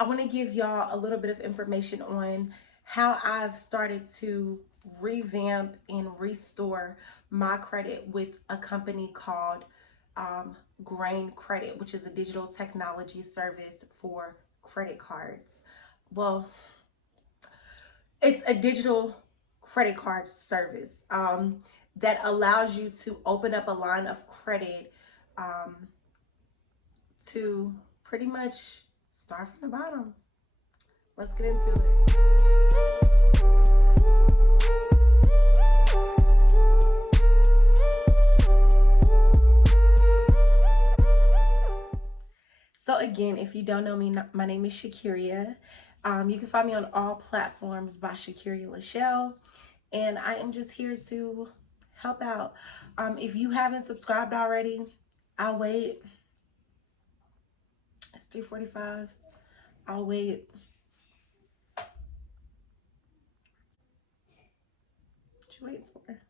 I want to give y'all a little bit of information on how I've started to revamp and restore my credit with a company called Grain Credit, which is a digital technology service for credit cards. Well, it's a digital credit card service that allows you to open up a line of credit um, to pretty much start from the bottom. Let's get into it. So again, if you don't know me, my name is Shakiria. You can find me on all platforms by Shakiria Lachelle, and I am just here to help out. If you haven't subscribed already, I'll wait. It's 3:45. I'll wait. What you waiting for?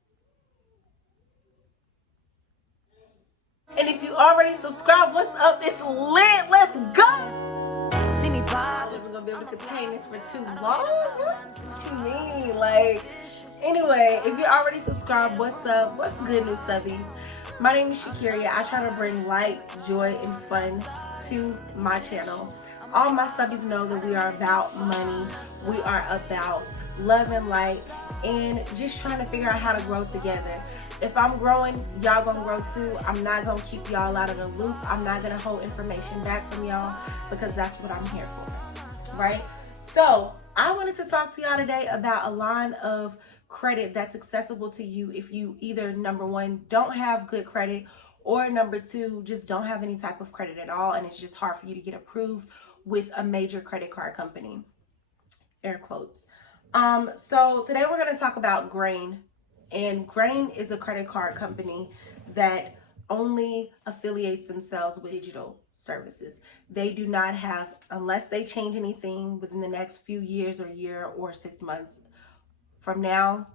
And if you already subscribed, what's up? It's lit. Let's go. See me pop. I wasn't gonna be able to contain this for too long. What you mean? Like, anyway, if you're already subscribed, what's up? What's good, new subbies? My name is Shakiria. I try to bring light, joy, and fun to my channel. All my subbies know that we are about money. We are about love and light, and just trying to figure out how to grow together. If I'm growing, y'all gonna grow too. I'm not gonna keep y'all out of the loop. I'm not gonna hold information back from y'all because that's what I'm here for, right? So I wanted to talk to y'all today about a line of credit that's accessible to you if you either, number one, don't have good credit, or number two, just don't have any type of credit at all and it's just hard for you to get approved with a major credit card company, air quotes. So today we're going to talk about Grain. And Grain is a credit card company that only affiliates themselves with digital services. They do not have, unless they change anything within the next few years or year or 6 months from now,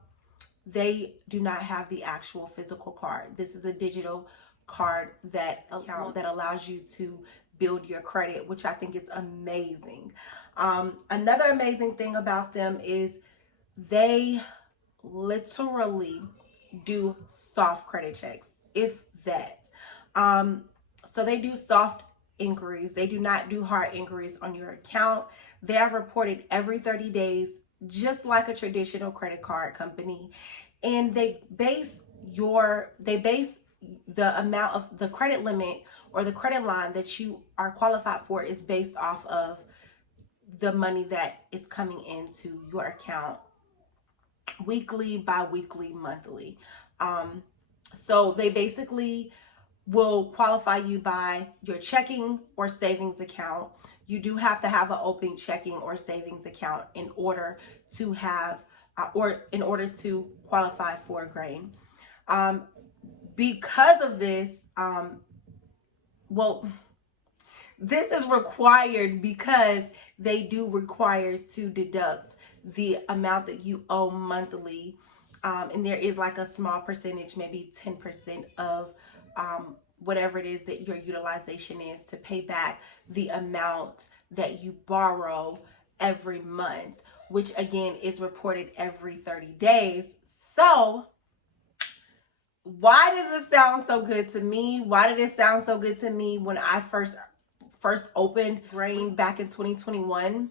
they do not have the actual physical card. This is a digital card that allows you to build your credit, which I think is amazing. Another amazing thing about them is they literally do soft credit checks, if that. So they do soft inquiries. They do not do hard inquiries on your account. They are reported every 30 days, just like a traditional credit card company. And they base the amount of the credit limit or the credit line that you are qualified for is based off of the money that is coming into your account weekly, bi-weekly, monthly. So they basically will qualify you by your checking or savings account. You do have to have an open checking or savings account in order to have in order to qualify for Grain. Because of this, this is required because they do require to deduct the amount that you owe monthly, and there is like a small percentage, maybe 10% of whatever it is that your utilization is, to pay back the amount that you borrow every month, which again is reported every 30 days. So why does it sound so good to me? Why did it sound so good to me when I first opened Grain back in 2021?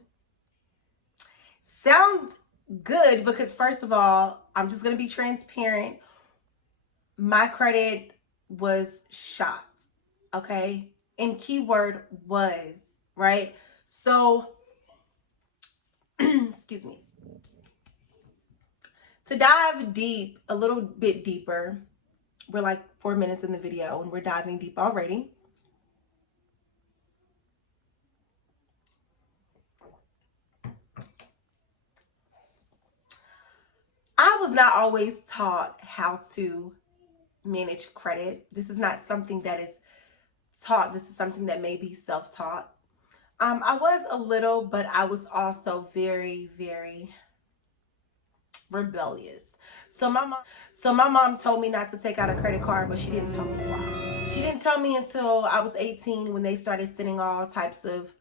Sounds good because, first of all, I'm just going to be transparent. My credit was shot, okay? And keyword was, right? So, excuse me. To dive deep, a little bit deeper, we're like 4 minutes in the video and we're diving deep already. I was not always taught how to manage credit. This is not something that is taught. This is something that may be self-taught. I was a little, but I was also very, very rebellious. So my mom told me not to take out a credit card, but she didn't tell me why. She didn't tell me until I was 18 when they started sending all types of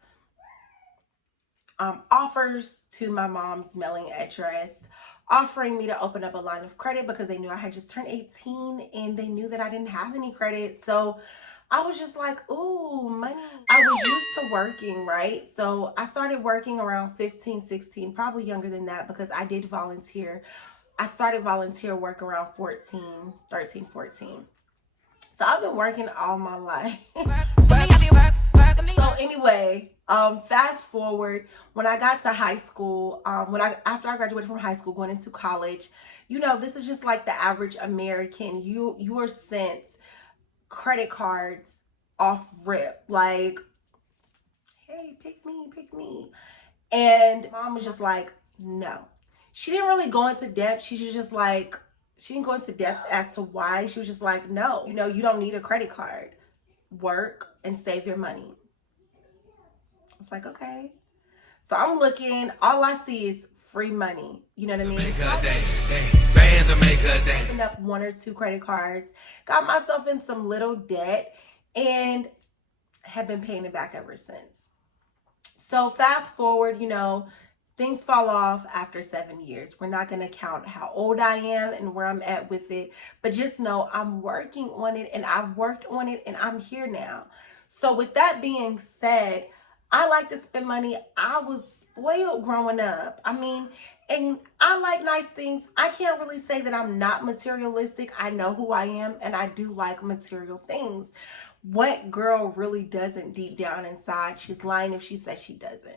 offers to my mom's mailing address, offering me to open up a line of credit because they knew I had just turned 18 and they knew that I didn't have any credit. So I was just like, ooh, money. I was used to working, right? So I started working around 15, 16, probably younger than that because I did volunteer. I started volunteer work around 14, 13, 14. So I've been working all my life. So anyway, fast forward, when I got to high school, after I graduated from high school, going into college, you know, this is just like the average American. You are sent credit cards off rip, like, hey, pick me. And mom was just like, no. She didn't really go into depth. She was just like, she didn't go into depth as to why. She was just like, no, you know, you don't need a credit card. Work and save your money. I was like, okay. So I'm looking, all I see is free money. You know what I mean? Opened up 1 or 2 credit cards, got myself in some little debt, and have been paying it back ever since. So fast forward, you know, things fall off after 7 years. We're not going to count how old I am and where I'm at with it, but just know I'm working on it, and I've worked on it, and I'm here now. So with that being said, I like to spend money. I was spoiled growing up. I mean, and I like nice things. I can't really say that I'm not materialistic. I know who I am, and I do like material things. What girl really doesn't deep down inside? She's lying if she says she doesn't.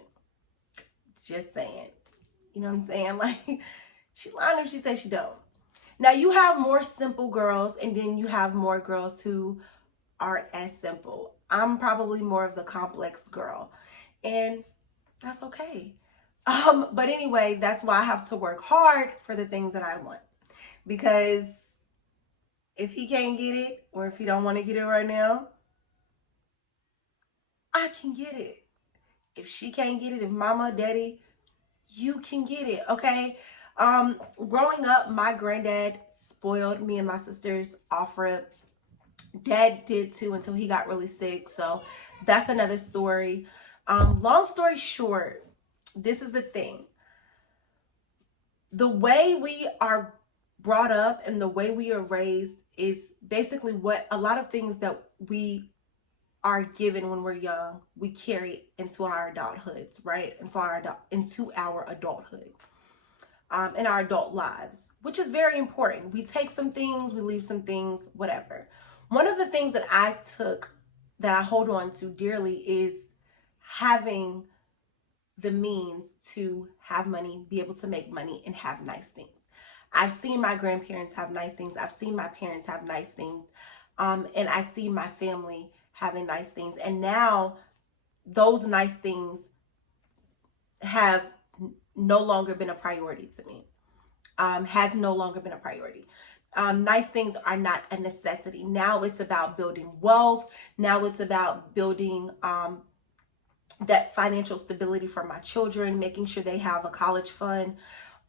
Just saying. You know what I'm saying? Like, she lying if she says she don't. Now, you have more simple girls, and then you have more girls who are as simple. I'm probably more of the complex girl, and that's okay. But anyway, that's why I have to work hard for the things that I want, because if he can't get it, or if he don't want to get it right now, I can get it. If she can't get it, if mama, daddy, you can get it, okay? Growing up, my granddad spoiled me and my sisters off rip. Dad did too until he got really sick, so that's another story. Long story short, this is the thing. The way we are brought up and the way we are raised is basically what a lot of things that we are given when we're young, we carry into our adulthoods, right? Into our adulthood, in our adult lives, which is very important. We take some things, we leave some things, whatever. One of the things that I took, that I hold on to dearly, is having the means to have money, be able to make money, and have nice things. I've seen my grandparents have nice things. I've seen my parents have nice things. And I see my family having nice things. And now those nice things have no longer been a priority to me. Has no longer been a priority. Nice things are not a necessity. Now it's about building wealth. Now it's about building that financial stability for my children, making sure they have a college fund,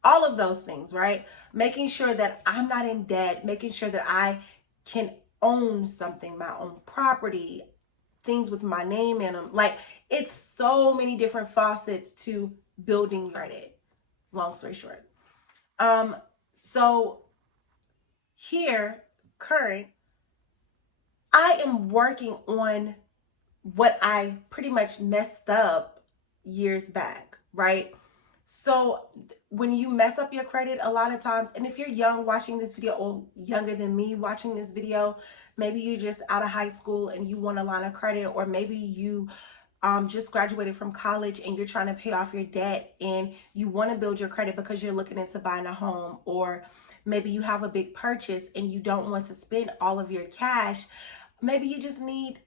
all of those things, right? Making sure that I'm not in debt, making sure that I can own something, my own property, things with my name in them. Like, it's so many different facets to building credit, long story short. So here, current, I am working on what I pretty much messed up years back, right? So when you mess up your credit a lot of times, and if you're young watching this video, or younger than me watching this video, maybe you're just out of high school and you want a line of credit, or maybe you just graduated from college and you're trying to pay off your debt and you want to build your credit because you're looking into buying a home, or maybe you have a big purchase and you don't want to spend all of your cash. Maybe you just need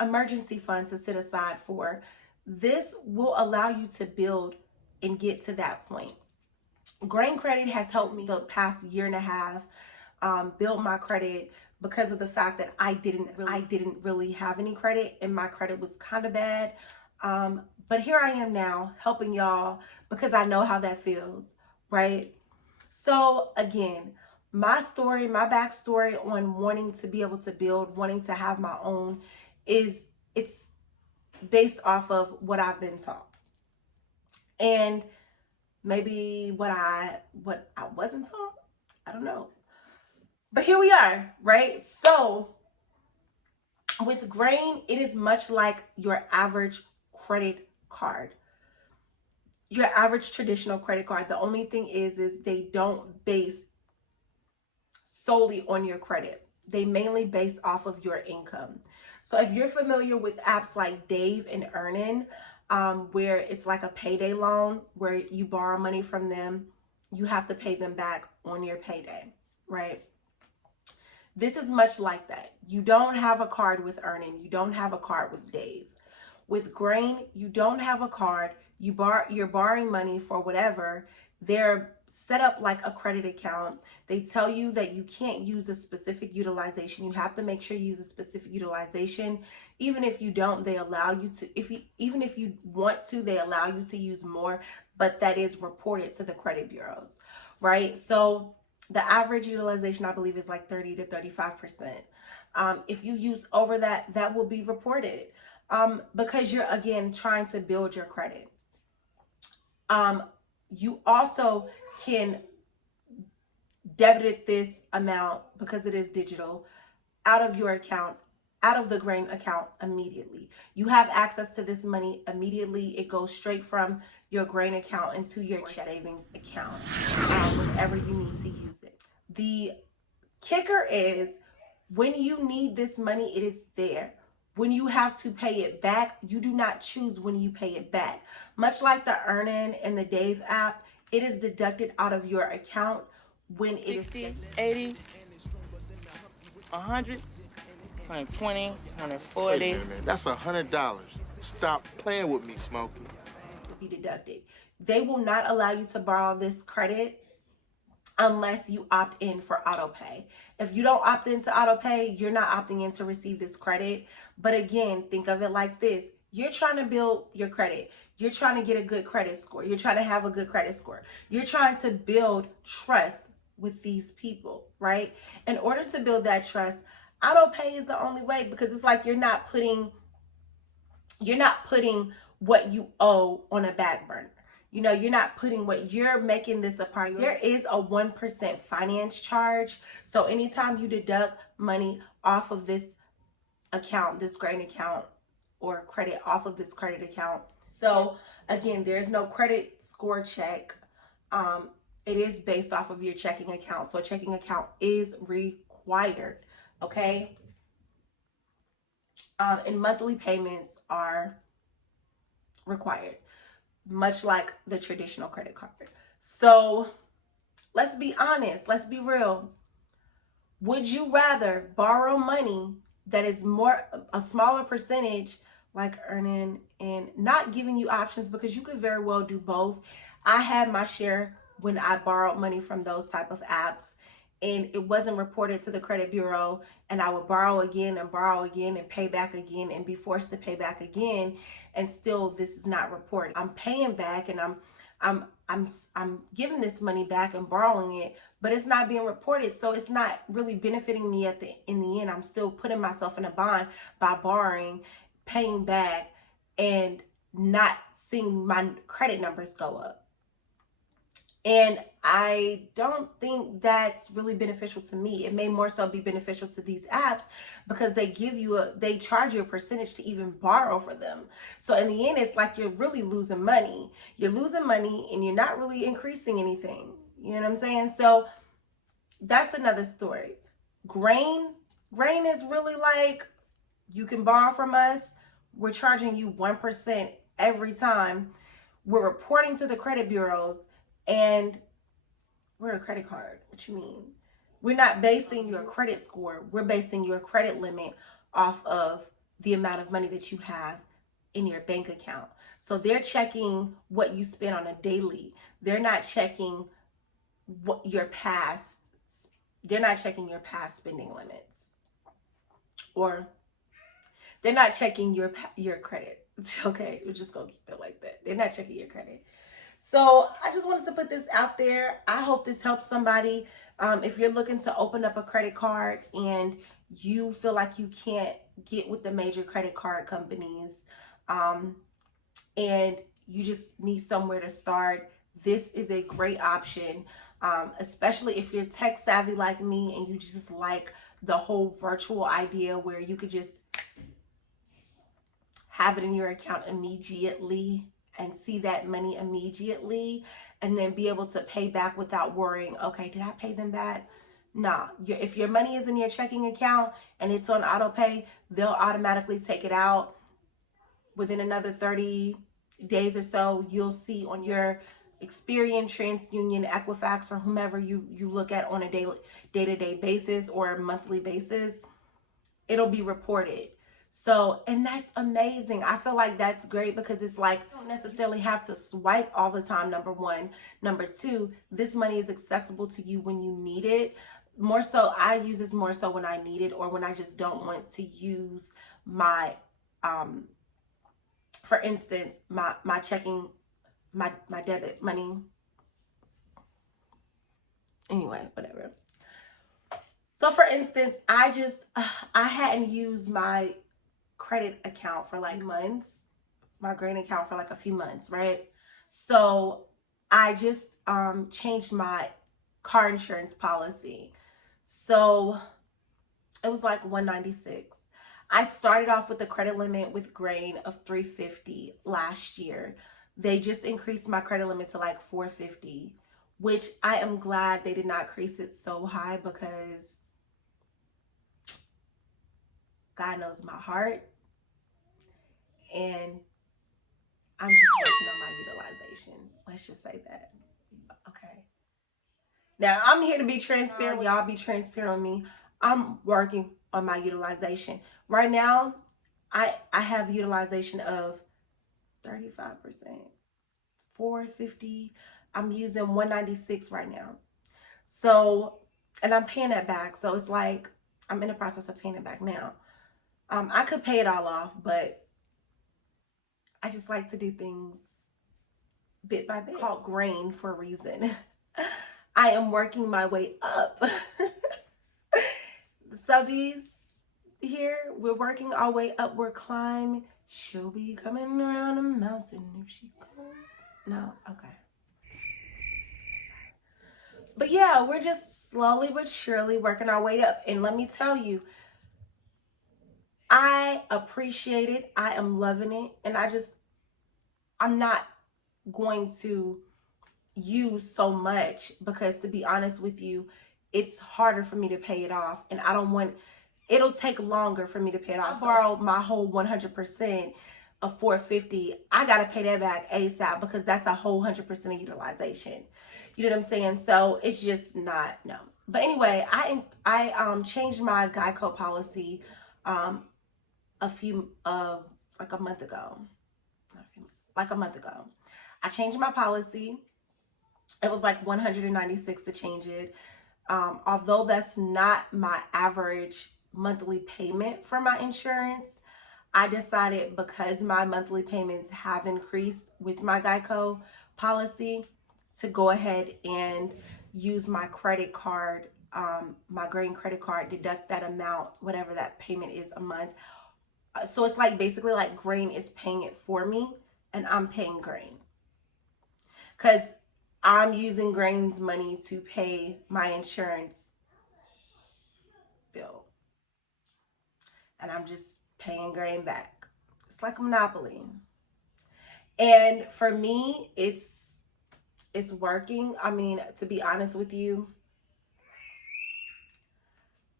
emergency funds to set aside for. This will allow you to build and get to that point. Grain credit has helped me the past year and a half build my credit, because of the fact that I didn't really have any credit, and my credit was kind of bad. But here I am now helping y'all because I know how that feels, right? So again, my story, my backstory on wanting to be able to build, wanting to have my own, it's based off of what I've been taught. and maybe what I wasn't taught. I don't know. But here we are, right? So with Grain, it is much like your average credit card. Your average traditional credit card. The only thing is they don't base solely on your credit. They mainly base off of your income. So if you're familiar with apps like Dave and Earnin, where it's like a payday loan where you borrow money from them, you have to pay them back on your payday, right? This is much like that. You don't have a card with Earnin. You don't have a card with Dave. With Grain, you don't have a card. You're borrowing money for whatever. They're set up like a credit account. They tell you that you can't use a specific utilization. You have to make sure you use a specific utilization. Even if you don't, they allow you to. Even if you want to, they allow you to use more, but that is reported to the credit bureaus, right? So the average utilization, I believe, is like 30 to 35%. If you use over that, that will be reported because you're, again, trying to build your credit. You also can debit this amount, because it is digital, out of your account, out of the Grain account immediately. You have access to this money immediately. It goes straight from your Grain account into your savings account whenever you need to use it. The kicker is when you need this money, it is there. When you have to pay it back, you do not choose when you pay it back. Much like the Earnin and the Dave app, it is deducted out of your account when it 60, is 80, 100, 120, 140. Wait a minute, that's $100. Stop playing with me, Smokey. Be deducted. They will not allow you to borrow this credit unless you opt in for auto pay. If you don't opt into auto pay, you're not opting in to receive this credit. But again, think of it like this. You're trying to build your credit. You're trying to get a good credit score. You're trying to have a good credit score. You're trying to build trust with these people, right? In order to build that trust, auto pay is the only way, because it's like you're not putting what you owe on a back burner. You know, you're not putting what you're making this a priority. There is a 1% finance charge. So anytime you deduct money off of this account, this Grain account, or credit off of this credit account. So again, there's no credit score check. It is based off of your checking account. So a checking account is required, okay? And monthly payments are required, much like the traditional credit card. So let's be honest, let's be real. Would you rather borrow money that is a smaller percentage, like Earnin, and not giving you options, because you could very well do both? I had my share when I borrowed money from those type of apps, and it wasn't reported to the credit bureau, and I would borrow again and pay back again and be forced to pay back again, and still this is not reported. I'm paying back and I'm giving this money back and borrowing it, but it's not being reported, so it's not really benefiting me in the end. I'm still putting myself in a bind by borrowing, paying back, and not seeing my credit numbers go up. And I don't think that's really beneficial to me. It may more so be beneficial to these apps because they charge you a percentage to even borrow for them. So in the end, it's like you're really losing money. You're losing money and you're not really increasing anything. You know what I'm saying? So that's another story. Grain is really like, you can borrow from us. We're charging you 1% every time. We're reporting to the credit bureaus. And we're a credit card. What you mean? We're not basing your credit score. We're basing your credit limit off of the amount of money that you have in your bank account. So they're checking what you spend on a daily. They're not checking they're not checking your past spending limits. Or they're not checking your credit. Okay, we're just gonna keep it like that. They're not checking your credit. So I just wanted to put this out there. I hope this helps somebody. If you're looking to open up a credit card and you feel like you can't get with the major credit card companies, and you just need somewhere to start, this is a great option, especially if you're tech savvy like me and you just like the whole virtual idea where you could just have it in your account immediately and see that money immediately, and then be able to pay back without worrying, okay, did I pay them back? No, if your money is in your checking account and it's on auto pay, they'll automatically take it out within another 30 days or so. You'll see on your Experian, TransUnion, Equifax, or whomever you look at on a day-to-day basis or a monthly basis, it'll be reported. So, and that's amazing. I feel like that's great because it's like, you don't necessarily have to swipe all the time, number one. Number two, this money is accessible to you when you need it. More so, I use this more so when I need it or when I just don't want to use my, for instance, my checking, my debit money. Anyway, whatever. So for instance, I hadn't used my credit account for like months, my grain account for like a few months, right? So I just changed my car insurance policy. So it was like $196. I started off with a credit limit with grain of $350 last year. They just increased my credit limit to like $450, which I am glad they did not increase it so high because God knows my heart. And I'm just working on my utilization. Let's just say that. Okay. Now, I'm here to be transparent. Y'all be transparent with me. I'm working on my utilization. Right now, I have utilization of 35%, $450. I'm using $196 right now. So, and I'm paying that back. So it's like, I'm in the process of paying it back now. I could pay it all off, but I just like to do things bit by bit. It's called grain for a reason. I am working my way up. The subbies here, we're working our way up. We're climbing. She'll be coming around the mountain if she comes. No, okay. But yeah, we're just slowly but surely working our way up. And let me tell you, I appreciate it. I am loving it. And I'm not going to use so much because, to be honest with you, it's harder for me to pay it off. And I don't want, it'll take longer for me to pay it off. I borrowed my whole 100% of $450. I got to pay that back ASAP because that's a whole 100% of utilization. You know what I'm saying? So it's just not, no. But anyway, I changed my Geico policy like a month ago. Not a few months, like a month ago. I changed my policy. It was like $196 to change it. Although that's not my average monthly payment for my insurance, I decided because my monthly payments have increased with my Geico policy to go ahead and use my credit card, my grain credit card, deduct that amount, whatever that payment is a month. So it's like basically like grain is paying it for me and I'm paying grain. Because I'm using grain's money to pay my insurance bill. And I'm just paying grain back. It's like a monopoly. And for me, it's working. I mean, to be honest with you,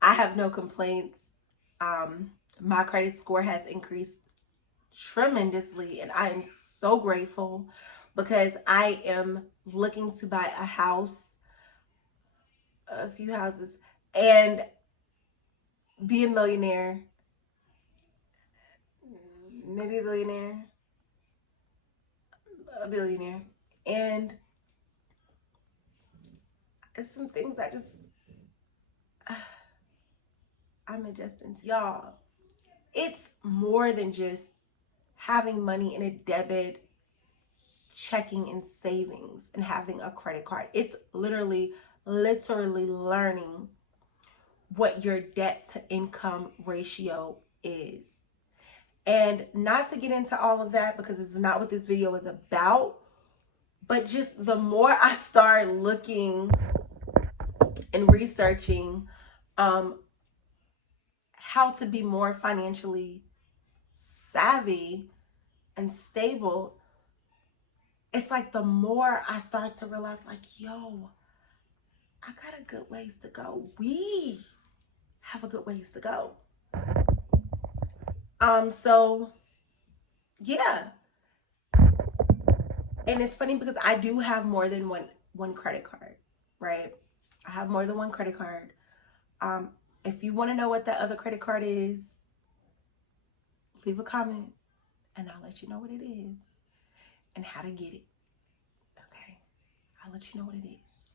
I have no complaints. My credit score has increased tremendously, and I am so grateful because I am looking to buy a house, a few houses, and be a millionaire, maybe a billionaire, a billionaire. And it's some things I'm adjusting to. Y'all, it's more than just having money in a debit, checking, and savings, and having a credit card. It's literally learning what your debt to income ratio is. And not to get into all of that because this is not what this video is about, but just the more I start looking and researching how to be more financially savvy and stable, it's like the more I start to realize, like, yo, I got a good ways to go. We have a good ways to go. So yeah. And it's funny because I do have more than one credit card, right? I have more than one credit card. If you want to know what that other credit card is, leave a comment and I'll let you know what it is and how to get it. Okay, I'll let you know what it is.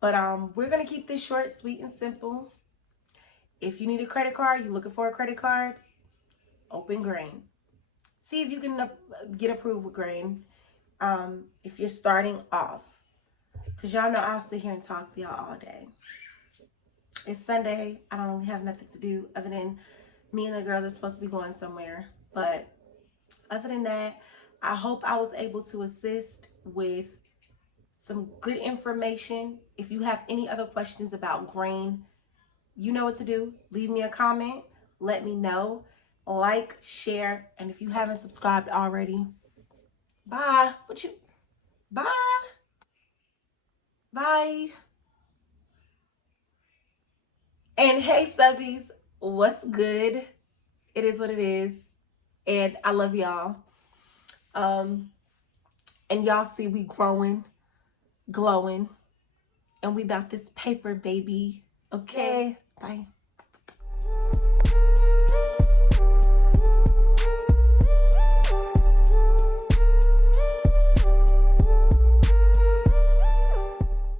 But we're gonna keep this short, sweet, and simple. If you need a credit card, you're looking for a credit card, open Grain. See if you can get approved with Grain. If you're starting off, because y'all know I'll sit here and talk to y'all all day. It's Sunday. I don't really have nothing to do other than me and the girls are supposed to be going somewhere. But other than that, I hope I was able to assist with some good information. If you have any other questions about Grain, you know what to do. Leave me a comment. Let me know. Like, share, and if you haven't subscribed already, bye. Bye. Bye. And hey, subbies, what's good? It is what it is. And I love y'all. And y'all see we growing, glowing, and we about this paper, baby. Okay? Bye.